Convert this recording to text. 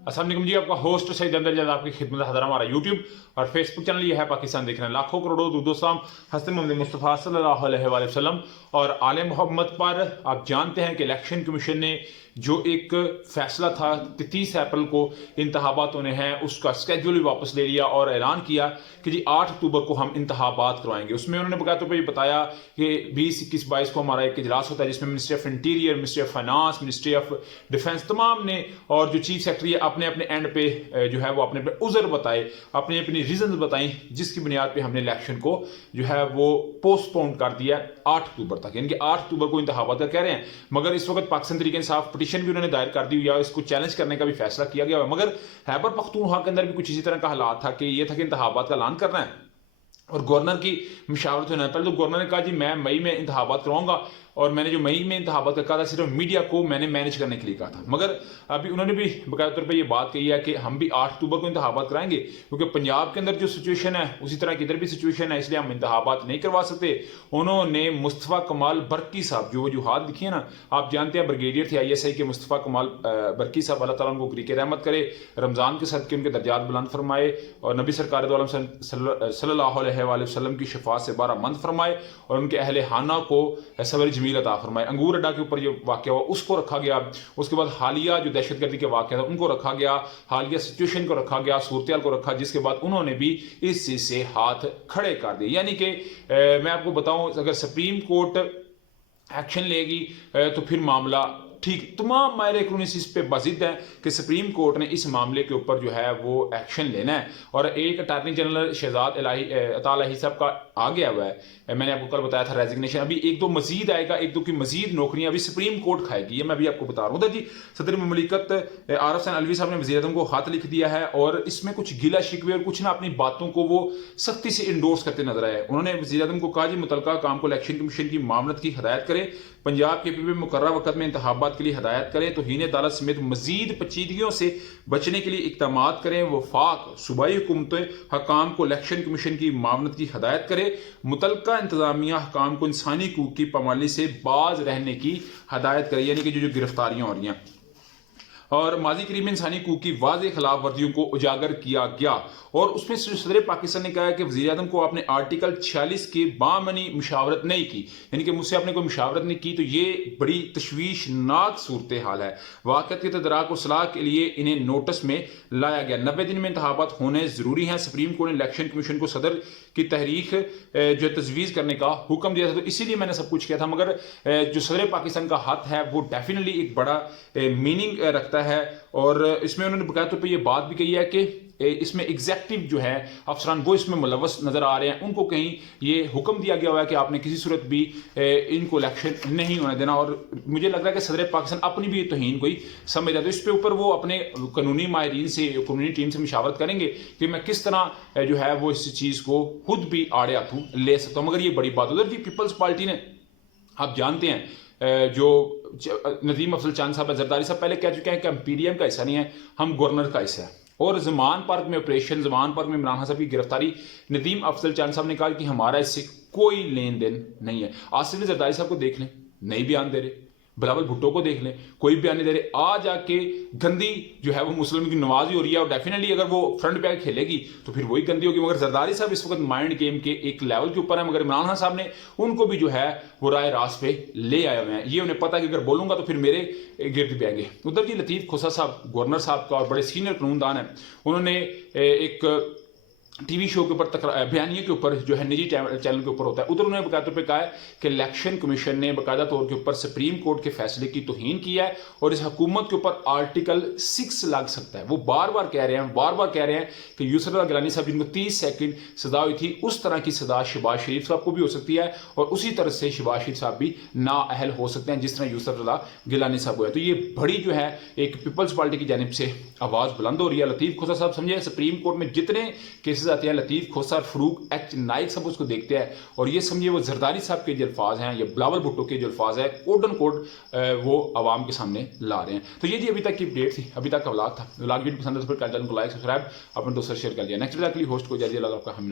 अस्सलाम वालेकुम जी, आपका होस्ट सईद अंदर जद आपकी खिदमत हाजिर हमारा यूट्यूब और फेसबुक चैनल ये है पाकिस्तान देख रहे हैं लाखों करोड़ों दुरुद हज़रत मोहम्मद मुस्तफ़ा सल्लल्लाहु अलैहि वसल्लम और आले मोहम्मद पर। आप जानते हैं कि इलेक्शन कमीशन ने जो एक फैसला था 30 अप्रैल को इंतखाबात होने हैं, उसका स्केड्यूल भी वापस ले लिया और ऐलान किया कि जी 8 अक्टूबर को हम इंतखाबात करवाएंगे। उसमें उन्होंने बकायदा तौर पर बताया कि 20, 21, 22 को हमारा एक इजलास होता है जिसमें ministry of interior, ministry of finance, ministry of defence तमाम ने और जो चीफ सेक्रेटरी अपने अपने एंड पे जो है वो अपने अपने उज़र बताए, अपनी अपनी रीजन बताई, जिसकी बुनियाद पे हमने इलेक्शन को जो है वो पोस्टपोन कर दिया 8 अक्टूबर तक, यानी कि 8 अक्टूबर को इंतखाबात का कह रहे हैं। मगर इस वक्त पाकिस्तान तहरीक इंसाफ पिटीशन भी उन्होंने दायर कर दी या इसको चैलेंज करने का भी फैसला किया गया है। मगर खैबर पख्तूनख्वा के अंदर भी कुछ इसी तरह का हालात था कि ये था कि इंतखाबात का ऐलान करना है और गवर्नर की मशावरत होना है। पहले तो गवर्नर ने कहा जी मैं मई में इंतखाबात करवाऊंगा, और मैंने जो मई में इंतखाबात का कहा था सिर्फ मीडिया को मैंने मैनेज करने के लिए कहा था। मगर अभी उन्होंने भी बाकायदा तौर पर यह बात कही है कि हम भी 8 अक्टूबर को इंतखाबात कराएंगे, क्योंकि पंजाब के अंदर जो सिचुएशन है उसी तरह की इधर भी सिचुएशन है, इसलिए हम इंतखाबात नहीं करवा सकते। उन्होंने मुस्तफ़ा कमाल बरकी साहब जो वजूहात दिखी है ना, आप जानते हैं ब्रिगेडियर थे ISI के मुस्तफ़ा कमाल बरकी साहब, अल्लाह ताला उनको ग़रीक़ रहमत करे, रमज़ान के साथ के उनके दर्जात बुलंद फरमाए और नबी सरकार दो आलम सल्लल्लाहु अलैहि वसल्लम की शफात से बारामंद फरमाए और उनके अहले हाना को सबर जमील अता फरमाए। अंगूर अड्डा के ऊपर जो वाक़या हुआ उसको रखा गया, उसके बाद हालिया जो दहशतगर्दी के वाक़या था उनको रखा गया, हालिया सिचुएशन को रखा गया, सूरत को रखा, जिसके बाद उन्होंने भी इस चीज़ से हाथ खड़े कर दिए। यानी कि मैं आपको बताऊं, अगर सुप्रीम कोर्ट एक्शन लेगी तो फिर मामला ठीक, तमाम माहिर कानून इस पे बाजिद हैं कि सुप्रीम कोर्ट ने इस मामले के ऊपर जो है वो एक्शन लेना है। और एक अटार्नी जनरल शहजाद अता इलाही साहब का आ गया हुआ है, मैंने आपको कल बताया था रेजिग्नेशन, अभी एक दो मजीद आएगा, एक दो की मजीद नौकरियां अभी सुप्रीम कोर्ट खाएगी, ये मैं अभी आपको बता रहा हूँ। जी सदर ममलिकत आरिफ हुसैन अलवी साहब ने वज़ीर आज़म को खत लिख दिया है और इसमें कुछ गिला शिकवे और कुछ ना अपनी बातों को वो सख्ती से इंडोर्स करते नजर आए। उन्होंने वज़ीर आज़म को कहा जी मुतलका काम को इलेक्शन कमीशन की मामलत की हदायत करे, पंजाब के PPP मुकर्रर वक्त में इंतखाबात के लिए हदायत करें, तौहीन अदालत समेत मजीद पेचीदगियों से बचने के लिए इक़दामात करें, वफाक सूबाई हुकूमतें हकाम को इलेक्शन कमीशन की मामलत की हदायत करे, मुतलका इंतजामिया हकाम को इंसानी हकूक़ की पामाली से बाज रहने की हदायत करे, यानी कि जो गिरफ्तारियाँ हो रही हैं और माजी करीब में इंसानी हकूक़ की वाज़ेह खिलाफ वर्जियों को उजागर किया गया। और उसमें सदर पाकिस्तान ने कहा है कि वज़ीर आज़म को आपने आर्टिकल 46 की बामनी मुशावरत नहीं की, यानी कि मुझसे आपने कोई मुशावरत नहीं की, तो ये बड़ी तशवीशनाक सूरत हाल है। वाक़त के तदराक और सलाह के लिए इन्हें नोटिस में लाया गया। 90 दिन में इंतखाबात होने ज़रूरी हैं। सुप्रीम कोर्ट ने इलेक्शन कमीशन को सदर की तहरीक जो तजवीज़ करने का हुक्म दिया था, तो इसीलिए मैंने सब कुछ किया था। मगर जो सदर पाकिस्तान का हाथ है वो डेफिनेटली एक बड़ा मीनिंग रखता है और इसमें उन्होंने बाकायदा तौर पर यह बात भी कही है कि इसमें एग्जेक्टिव जो है अफसरान वो इसमें मुलव्वस नजर आ रहे हैं, उनको कहीं ये हुक्म दिया गया हुआ है कि आपने किसी सूरत भी इनको इलेक्शन नहीं होने देना। और मुझे लग रहा है कि सदर पाकिस्तान अपनी भी तौहीन कोई समझ रहा है, तो इस पे ऊपर वो अपने कानूनी माहिरीन से, कानूनी टीम से मशावरत करेंगे कि मैं किस तरह जो है वो इस चीज़ को खुद भी आड़े हाथों ले सकता हूँ। मगर ये बड़ी बात उधर जी पीपल्स पार्टी ने, आप जानते हैं जो नदीम अफजल चांद साहब जरदारी साहब पहले कह चुके हैं कि हम PDM का हिस्सा नहीं है, हम गवर्नर का हिस्सा है। और ज़मान पार्क में ऑपरेशन ज़मान पार्क में इमरान खान साहब की गिरफ्तारी, नदीम अफजल चांद साहब ने कहा कि हमारा इससे कोई लेन देन नहीं है। आसिफ जरदारी साहब को देख लें, नहीं बयान दे रहे, बिलावल भुट्टो को देख लें, कोई बयान नहीं दे रहे। आ जाके गंदी जो है वो मुस्लिम की नवाजी हो रही है और डेफिनेटली अगर वो फ्रंट पे आके खेलेगी तो फिर वही गंदी होगी। मगर जरदारी साहब इस वक्त माइंड गेम के एक लेवल के ऊपर है, मगर इमरान खान साहब ने उनको भी जो है वो राय रास्त पे ले आए हुए हैं। ये उन्हें पता है कि अगर बोलूंगा तो फिर मेरे गिरद पे आएंगे। उधर जी लतीफ़ खोसा साहब गवर्नर साहब का और बड़े सीनियर कानूनदान है, उन्होंने एक TV शो के ऊपर बयानिए के ऊपर जो है निजी चैनल के ऊपर होता है, उधर उन्होंने बाकायदा तौर पर कहा है कि इलेक्शन कमीशन ने बाकायदा तौर के ऊपर सुप्रीम कोर्ट के फैसले की तौहीन की है और इस हुकूमत के ऊपर आर्टिकल 6 लग सकता है। वो बार बार कह रहे हैं कि यूसुफ रज़ा गिलानी साहब जिनको 30 सेकंड सजा हुई थी, उस तरह की सजा शहबाज शरीफ साहब को भी हो सकती है और उसी तरह से शहबाज शरीफ साहब भी नाअहल हो सकते हैं जिस तरह यूसुफ रज़ा गिलानी साहब हुआ है। तो ये बड़ी जो है एक पीपल्स पार्टी की जानिब से आवाज़ बुलंद हो रही है। लतीफ़ खोसा साहब समझे, सुप्रीम कोर्ट में जितने केसेस आते हैं लतीफ़ खोसा, फरूक H नाइक सब उसको देखते हैं और ये समझिए वो जरदारी साहब के जो अल्फाज हैं या बिलावल भुट्टो के जो अल्फाज है कोड एंड कोड वो आवाम के सामने ला रहे हैं। तो ये जी अभी तक की अपडेट थी, अभी तक का व्लॉग था। व्लॉग वीडियो पसंद है तो फिर चैनल को लाइक सब्सक्राइब अपने दोस्तों से शेयर कर लिया। नेक्स्ट वीडियो के लिए होस्ट को जाइए, अल्लाह आपका हम।